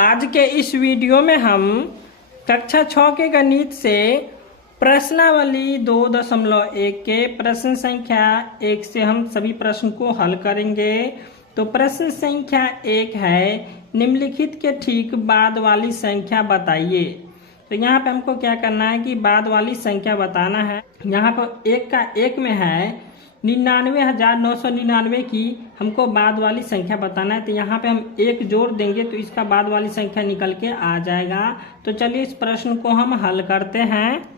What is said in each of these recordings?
आज के इस वीडियो में हम कक्षा 6 के गणित से प्रश्नावली 2.1 के प्रश्न संख्या 1 से हम सभी प्रश्न को हल करेंगे। तो प्रश्न संख्या 1 है, निम्नलिखित के ठीक बाद वाली संख्या बताइए। तो यहाँ पे हमको क्या करना है कि बाद वाली संख्या बताना है। यहाँ पर 1 का 1 में है 99,999 की हमको बाद वाली संख्या बताना है। तो यहाँ पे हम 1 जोड़ देंगे तो इसका बाद वाली संख्या निकल के आ जाएगा। तो चलिए इस प्रश्न को हम हल करते हैं।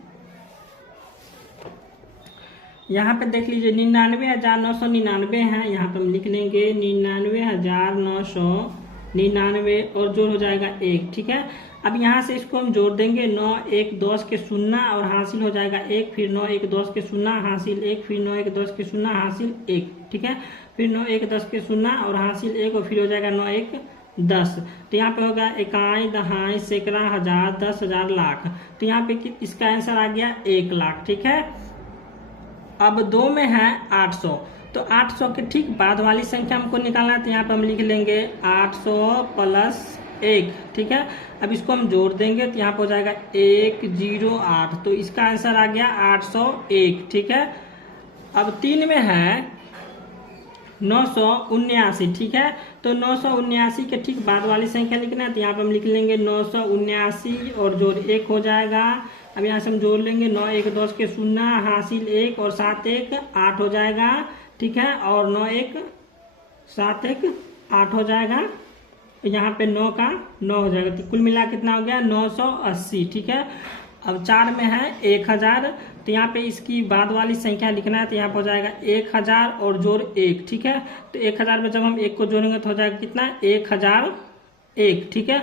यहाँ पे देख लीजिए 99,999 है। यहाँ पे हम लिख लेंगे 99,999 और जोड़ हो जाएगा 1। ठीक है, अब यहाँ से इसको हम जोड़ देंगे 9 1 10 के 0 और हासिल हो जाएगा 1, फिर 9 1 10 के 0 हासिल 1, फिर 9 1 10 के 0 हासिल 1। ठीक है, फिर 9 1 10 के 0 और हासिल 1 और फिर हो जाएगा 9 1 10। तो यहाँ पे होगा इकाई दहाई सैकड़ा हजार 10,000 लाख। तो यहाँ पे इसका आंसर आ गया 1 लाख। ठीक है, अब 2 में है 800। तो 800 के ठीक बाद वाली संख्या हमको निकालना है। तो यहाँ पे हम लिख लेंगे 800 प्लस 1। ठीक है, अब इसको हम जोड़ देंगे तो यहाँ पे हो जाएगा 108। तो इसका आंसर आ गया 801। ठीक है, अब 3 में है 979। ठीक है, तो 979 के ठीक बाद वाली संख्या लिखना है। तो यहाँ पे हम लिख लेंगे 979 और जोड़ 1 हो जाएगा। अब यहाँ से हम जोड़ लेंगे 9 1 10 के 0 हासिल 1 और 7 1 8 हो जाएगा। ठीक है, और 9 1 7 1 8 हो जाएगा। यहाँ पे 9 का 9 हो जाएगा। तो कुल मिला कितना हो गया 980। ठीक है, अब 4 में है 1000। तो यहाँ पे इसकी बाद वाली संख्या लिखना है। तो यहाँ पे हो जाएगा 1000 और जोड़ 1। ठीक है, तो 1000 में जब हम 1 को जोड़ेंगे तो हो जाएगा कितना 1001। ठीक है,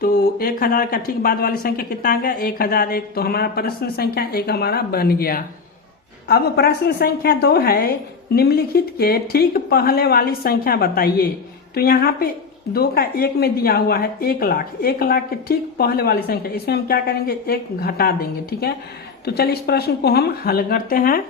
तो 1000 का ठीक बाद वाली संख्या कितना आ गया 1001। तो हमारा प्रश्न संख्या 1 हमारा बन गया। अब प्रश्न संख्या 2 है, निम्नलिखित के ठीक पहले वाली संख्या बताइए। तो यहाँ पे 2 का 1 में दिया हुआ है 1 लाख। 1 लाख के ठीक पहले वाली संख्या, इसमें हम क्या करेंगे 1 घटा देंगे। ठीक है, तो चलिए इस प्रश्न को हम हल करते हैं।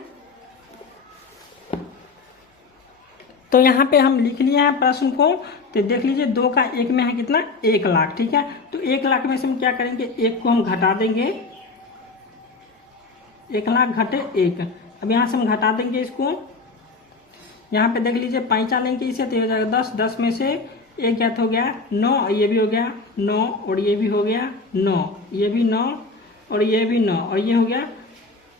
तो यहाँ पे हम लिख लिए हैं प्रश्न को। तो देख लीजिए 2 का 1 में है कितना 1 लाख। ठीक है, तो 1 लाख में से हम क्या करेंगे 1 को हम घटा देंगे। 1 लाख घटे 1। अब यहाँ से हम घटा देंगे इसको। यहाँ पे देख लीजिए 5 लेंगे इसे तो हो जाएगा 10। 10 में से 1 ज्ञात हो गया 9, ये भी हो गया 9 और ये भी हो गया 9, ये भी 9 और ये भी 9 और ये हो गया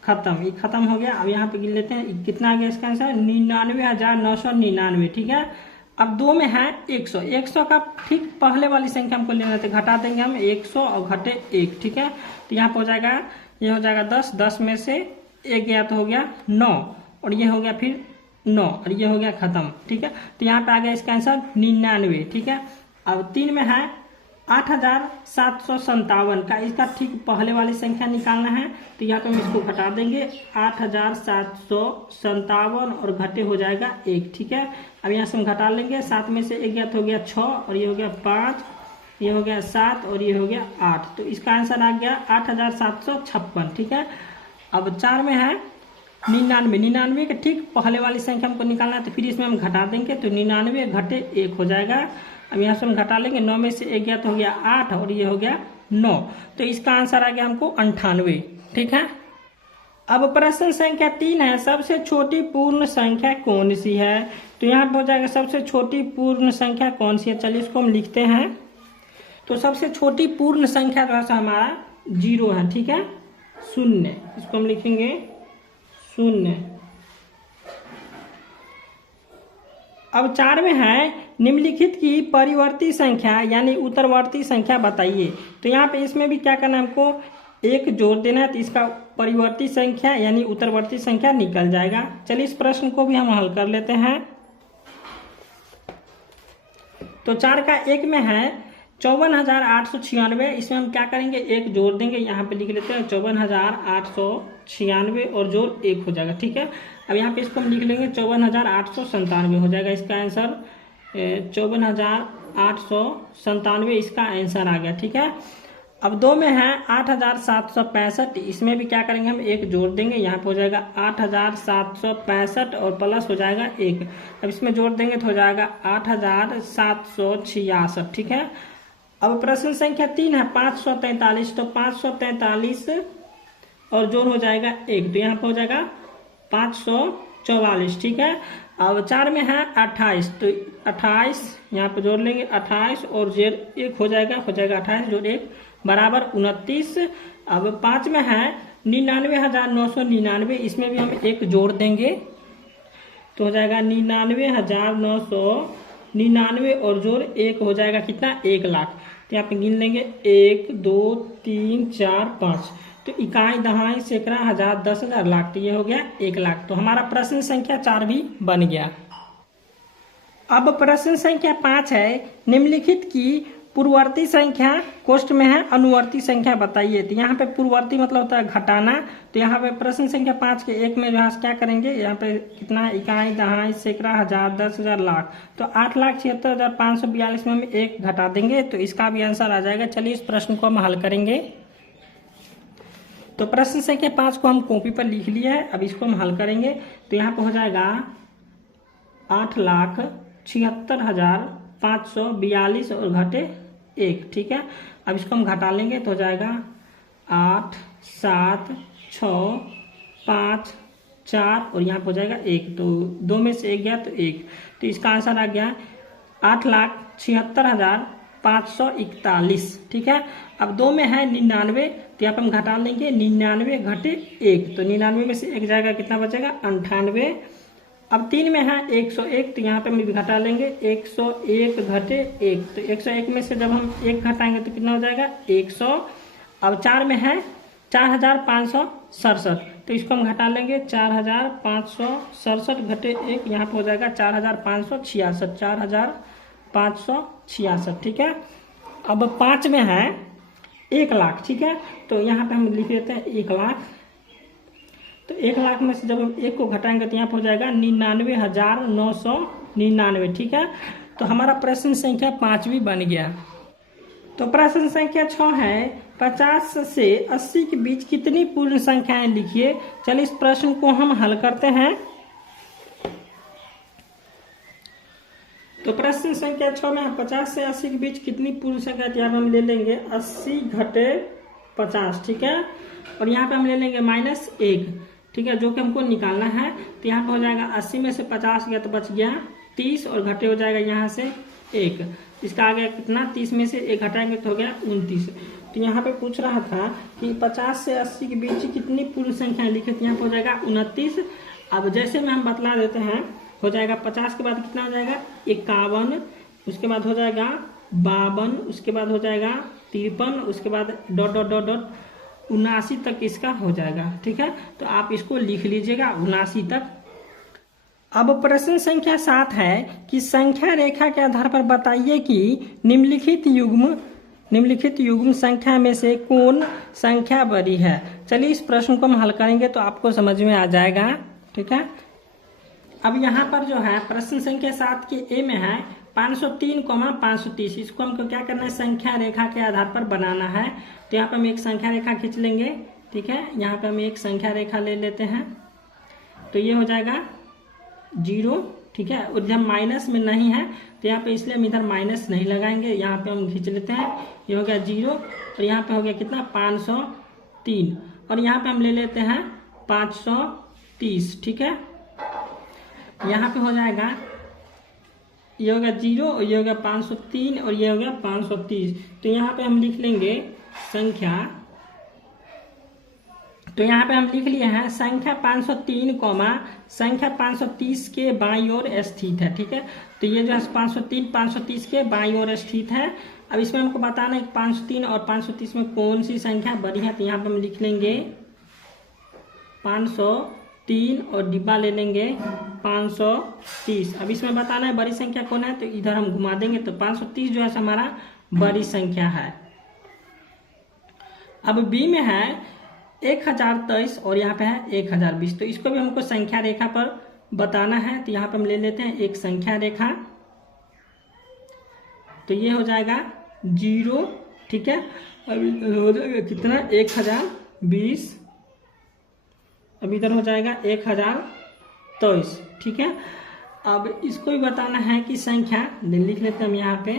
खत्म। ये खत्म हो गया। अब यहाँ पे गिन लेते हैं कितना आ गया इसका आंसर 99,999। ठीक है, अब 2 में है 100। 100 का ठीक पहले वाली संख्या हमको लेना है। घटा देंगे हम 100 और घटे 1। ठीक है, तो यहाँ पे हो जाएगा ये हो जाएगा 10। 10 में से 1 ज्ञात हो गया 9 और ये हो गया फिर 9 और ये हो गया खत्म। ठीक है, तो यहाँ पे आ गया इसका आंसर 99। ठीक है, अब 3 में है 8,757 का इसका ठीक पहले वाली संख्या निकालना है। तो यहाँ पे हम इसको घटा देंगे 8,757 और घटे हो जाएगा 1। ठीक है, अब यहाँ से हम घटा लेंगे 7 में से 1 ज्ञात हो गया 6 और ये हो गया 5, ये हो गया 7 और ये हो गया 8। तो इसका आंसर आ गया 8,756। ठीक है, अब 4 में है 99 के ठीक पहले वाली संख्या हमको निकालना है। तो फिर इसमें हम घटा देंगे तो 99 घटे 1 हो जाएगा। अब यहाँ से हम घटा लेंगे 9 में से 1 ज्ञात हो गया 8 और ये हो गया 9। तो इसका आंसर आ गया हमको 98। ठीक है, अब प्रश्न संख्या 3 है, सबसे छोटी पूर्ण संख्या कौन सी है। तो यहाँ पे हो जाएगा सबसे छोटी पूर्ण संख्या कौन सी है। चलिए इसको हम लिखते हैं। तो सबसे छोटी पूर्ण संख्या जो है हमारा 0 है। ठीक है, 0, इसको हम लिखेंगे 0। अब 4 में है निम्नलिखित की परिवर्ती संख्या यानी उत्तरवर्ती संख्या बताइए। तो यहाँ पे इसमें भी क्या करना है हमको 1 जोड़ देना है। तो इसका परिवर्ती संख्या यानी उत्तरवर्ती संख्या निकल जाएगा। चलिए इस प्रश्न को भी हम हल कर लेते हैं। तो 4 का 1 में है 54,896। इसमें हम क्या करेंगे 1 जोड़ देंगे। यहाँ पे लिख लेते हैं 54,896 और जोड़ 1 हो जाएगा। ठीक है, अब यहाँ पे इसको हम लिख लेंगे 54,897 हो जाएगा इसका आंसर। 54,897 इसका आंसर आ गया। ठीक है, अब 2 में है 8,765। इसमें भी क्या करेंगे हम 1 जोड़ देंगे। यहाँ पे हो जाएगा 8,765 और प्लस हो जाएगा 1। अब इसमें जोड़ देंगे तो हो जाएगा 8,766। ठीक है, अब प्रश्न संख्या 3 है 543, तो 543 और जोड़ हो जाएगा 1, तो यहाँ पे हो जाएगा 544, ठीक है। अब 4 में है 28, तो 28 यहाँ पे जोड़ लेंगे 28 और जेड 1 हो जाएगा 28 जोड़ 1 बराबर 29। अब 5 में है 99,999, इसमें भी हम 1 जोड़ देंगे तो हो जाएगा 99,999 और जोड़ 1 हो जाएगा कितना 1 लाख। तो यहाँ पे गिन लेंगे 1 2 3 4 5, तो इकाई दहाई सैकड़ा हजार 10,000 लाख, तो ये हो गया 1 लाख। तो हमारा प्रश्न संख्या 4 भी बन गया। अब प्रश्न संख्या 5 है निम्नलिखित की पूर्ववर्ती संख्या कोष्ठ में है अनुवर्ती संख्या बताइए। तो यहाँ पे पूर्ववर्ती मतलब होता है घटाना, तो यहाँ पे प्रश्न संख्या 5 के 1 में जो है क्या करेंगे, यहाँ पे कितना इकाई दहाई सैकड़ा हजार 10,000 लाख, तो 8,76,542 में हम 1 घटा देंगे तो इसका भी आंसर आ जाएगा। चलिए इस प्रश्न को हम हल करेंगे। तो प्रश्न संख्या 5 को हम कॉपी पर लिख लिया है, अब इसको हम हल करेंगे। तो यहाँ पे हो जाएगा 8,76,542 और घटे 1, ठीक है। अब इसको हम घटा लेंगे तो हो जाएगा 8 7 6 5 4 और यहाँ पे हो जाएगा 1, तो 2 में से 1 गया तो 1, तो इसका आंसर आ गया 8,76,541, ठीक है। अब 2 में है 99, तो यहाँ पे हम घटा लेंगे 99 घटे 1, तो 99 में से 1 जाएगा कितना बचेगा 98। अब 3 में है 101, तो यहाँ पे हम घटा लेंगे 101 घटे 1, तो 101 में से जब हम 1 घटाएंगे तो कितना हो जाएगा 100। अब 4 में है 4,567, तो इसको हम घटा लेंगे 4,567 घटे 1, यहाँ पे हो जाएगा 4,566, ठीक है। अब 5 में है 1 लाख, ठीक है, तो यहाँ पे हम लिख लेते हैं 1 लाख। तो 1 लाख में से जब हम 1 को घटाएंगे तो यहाँ पर हो जाएगा 99,999, ठीक है। तो हमारा प्रश्न संख्या 5 भी बन गया। तो प्रश्न संख्या 6 है 50 से 80 के बीच कितनी पूर्ण संख्याएं लिखिए। चलिए इस प्रश्न को हम हल करते हैं। तो प्रश्न संख्या 6 में 50 से 80 के बीच कितनी पूर्ण संख्या, यहाँ पे हम ले लेंगे 80 घटे 50, ठीक है, और यहाँ पे हम ले लेंगे -1, ठीक है, जो कि हमको निकालना है। तो यहाँ पे हो जाएगा 80 में से 50 गया तो बच गया 30 और घटे हो जाएगा यहाँ से 1, इसका आ गया कितना 30 में से 1 घटाएंगे तो हो गया 29। तो यहाँ पे पूछ रहा था कि 50 से 80 के बीच कितनी पूर्ण संख्या लिखे, तो यहाँ पे हो जाएगा 29। अब जैसे में हम बतला देते हैं, हो जाएगा 50 के बाद कितना हो जाएगा 51, उसके बाद हो जाएगा 52, उसके बाद हो जाएगा 53, उसके बाद डॉट डॉट डॉट डॉट 79 तक इसका हो जाएगा, ठीक है। तो आप इसको लिख लीजिएगा 79 तक। अब प्रश्न संख्या 7 है कि संख्या रेखा के आधार पर बताइए कि निम्नलिखित युग्म संख्या में से कौन संख्या बड़ी है। चलिए इस प्रश्न को हम हल करेंगे तो आपको समझ में आ जाएगा, ठीक है। अब यहाँ पर जो है प्रश्न संख्या 7 के ए में है 503,530, इसको हमको क्या करना है संख्या रेखा के आधार पर बनाना है। तो यहाँ पे हम एक संख्या रेखा खींच लेंगे, ठीक है, यहाँ पे हम एक संख्या रेखा ले लेते हैं, तो ये हो जाएगा 0, ठीक है, और जब माइनस में नहीं है तो यहाँ पे इसलिए हम इधर माइनस नहीं लगाएंगे, यहाँ पे हम खींच लेते हैं, ये हो गया 0 और यहाँ पे हो गया कितना 503 और यहाँ पे हम ले लेते हैं 530, ठीक है। यहाँ पे हो जाएगा ये हो गया 0 और ये हो गया 503 और ये हो गया 530। तो यहाँ पे हम लिख लेंगे संख्या, तो यहाँ पे हम लिख लिए हैं संख्या 503 संख्या 530 के बाईं ओर स्थित है, ठीक है। तो ये जो है 530 के बाईं ओर स्थित है। अब इसमें हमको बताना है कि 503 और 530 में कौन सी संख्या बड़ी है। तो यहाँ पे हम लिख लेंगे 503 और डिब्बा ले लेंगे 530। अब इसमें बताना है बड़ी संख्या कौन है, तो इधर हम घुमा देंगे तो 530 जो है हमारा बड़ी संख्या है। अब बी में है 1023 और यहाँ पे है 1020, तो इसको भी हमको संख्या रेखा पर बताना है। तो यहाँ पे हम ले लेते हैं एक संख्या रेखा, तो ये हो जाएगा 0, ठीक है, अब हो जाएगा कितना 1020, अब इधर हो जाएगा 1023, ठीक है। अब इसको भी बताना है कि संख्या लिख लेते हैं हम यहाँ पे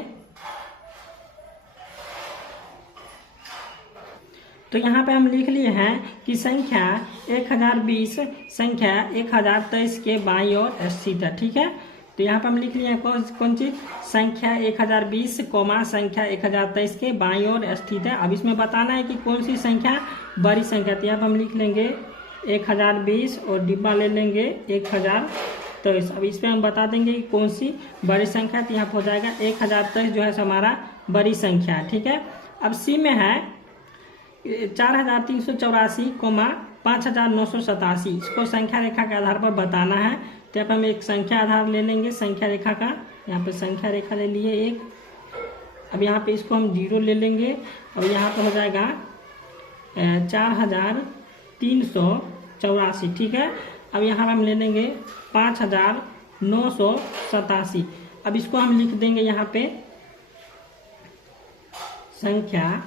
तो यहाँ पे हम लिख लिए हैं कि संख्या 1020 संख्या 1023 के बाईं ओर स्थित है। ठीक है, तो यहाँ पे हम लिख लिए हैं कौन चीज, संख्या 1020 कोमा संख्या 1023 के बाईं ओर स्थित है। अब इसमें बताना है कि कौन सी संख्या बड़ी संख्या। तो यहाँ पे हम लिख लेंगे 1020 और डिब्बा ले लेंगे 1023। अब इसमें हम बता देंगे कि कौन सी बड़ी संख्या। तो यहाँ पे हो जाएगा 1023 जो है हमारा बड़ी संख्या है। ठीक है, अब सी में है 4384 कोमा 5987, इसको संख्या रेखा के आधार पर बताना है। तो यहाँ पर हम एक संख्या आधार ले लेंगे संख्या रेखा का, यहाँ पे संख्या रेखा ले लिए एक। अब यहाँ पे इसको हम 0 ले लेंगे और यहाँ पे हो जाएगा 4384। ठीक है, अब यहाँ हम ले लेंगे 5987। अब इसको हम लिख देंगे यहाँ पे संख्या,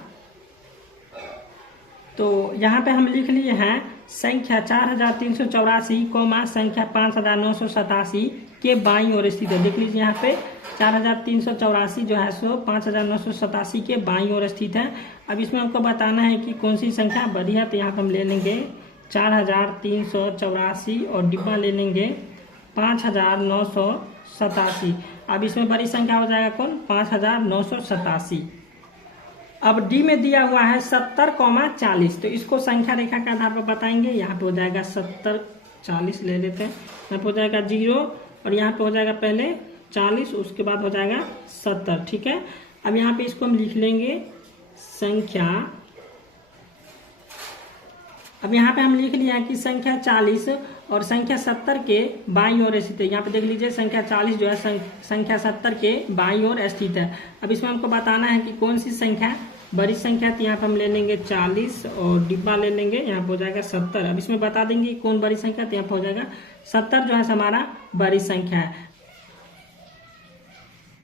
तो यहाँ पे हम लिख लिए हैं संख्या 4384 कोमा संख्या 5987 के बाईं ओर स्थित है। देख लीजिए यहाँ पे 4384 जो है सो 5987 के बाईं ओर स्थित है। अब इसमें हमको बताना है कि कौन सी संख्या बड़ी है। तो यहाँ पे हम ले लेंगे 4384 और डिब्बा ले लेंगे 5987। अब इसमें बड़ी संख्या हो जाएगा कौन, 5987। अब डी में दिया हुआ है 70,40, तो इसको संख्या रेखा के आधार पर बताएंगे। यहाँ पे हो जाएगा 70, 40 ले लेते हैं, यहाँ पे हो जाएगा 0 और यहाँ पे हो जाएगा पहले 40 उसके बाद हो जाएगा 70। ठीक है, अब यहाँ पे इसको हम लिख लेंगे संख्या। अब यहाँ पे हम लिख लिया है कि संख्या 40 और संख्या 70 के बाईं ओर स्थित है। यहाँ पे देख लीजिए संख्या 40 जो है संख्या 70 के बाईं ओर स्थित है। अब इसमें हमको बताना है कि कौन सी संख्या बड़ी संख्या। तो यहाँ पे हम ले लेंगे 40 और डिब्बा ले लेंगे, यहाँ पे हो जाएगा 70। अब इसमें बता देंगे कौन बड़ी संख्या। तो यहाँ पे हो जाएगा 70 जो है हमारा बड़ी संख्या है।